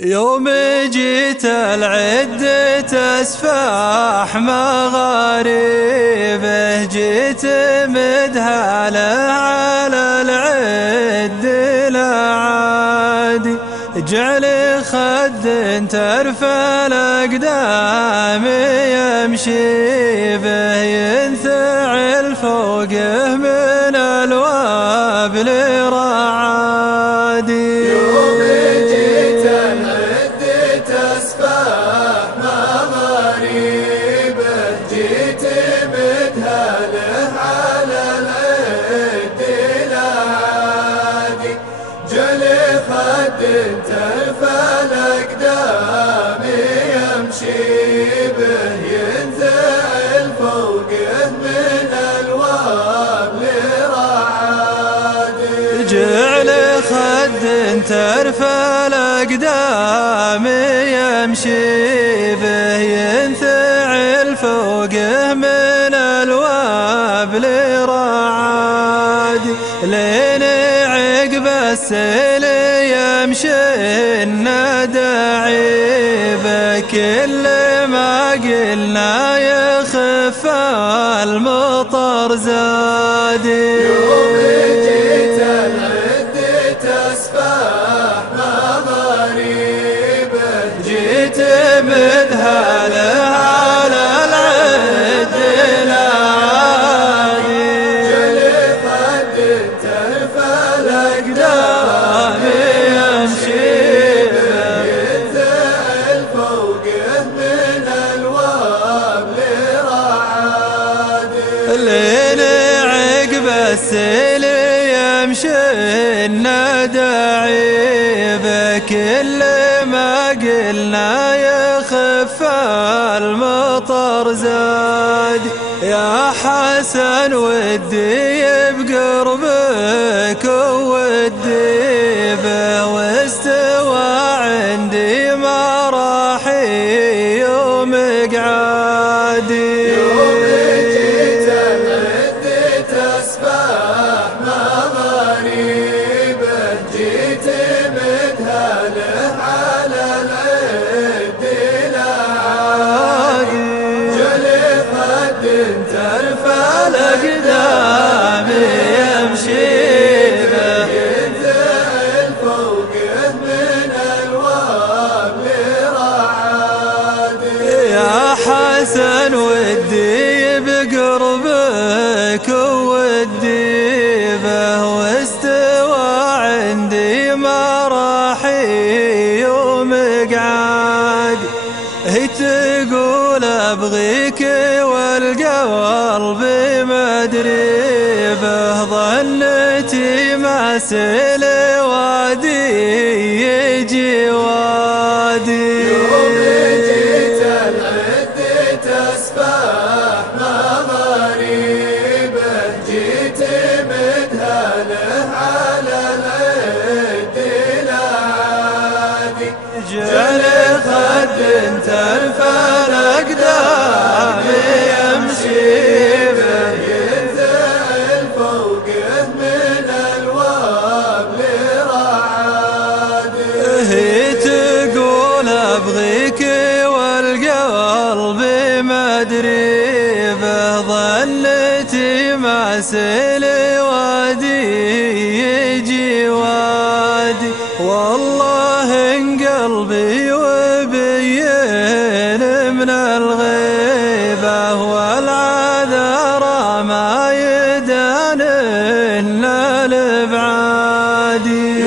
يوم جيت العدة أسفاح مغاربه، جيت مدهاله على العد الأعادي، جعل خد ترفع الأقدام يمشي به، ينثعل فوقه من الوابل رعادي. ترفع الأقدام يمشي به، ينزل فوقه من الوابل رعادي، جعل خد ترفع الأقدام يمشي به، ينثعل فوقه من الوابل رعادي، لين عقب السيل يمشي النداعي به، كل ما قلنا يخف المطر زادي. يوم جيت العدة أسفاح مغاربه، جيت مدهاله على العد الأعادي، جعل خد ترفع الأقدام يمشي به، ينزل فوقه من الوابل رعادي، لين عقب السيل يمشي النداعي به، كل ما قلنا يخف المطر زادي. يا حسن ودي بقربك ودي به، واستوى عندي مراحي ومقعادي. يوم جيت العدة أسفاح مغاربه، جيت مدهاله على العد الأعادي، جعل خد ترفع الأقدام يمشي به، ينزل فوقه من الوابل رعادي، يا حسن ودي بقربك ودي به، واستوى عندي مراحي ومقعادي. هي تقول ابغيك والقلب مدري به، ظنتي ما سل وادي يجي وادي. يوم جيت العدة أسفاح مغاربه، جيت مدهاله على العد الأعادي، جعل خد ترفع الأقدام يمشي به، ينزل فوقه من الوابل رعادي، هي تقول ابغيك والقلب مدري به، ظنتي ما سل وادي يجي وادي. والله ان قلبي وبين من الغيبة، والعذر ما يدان إلا الابعادي.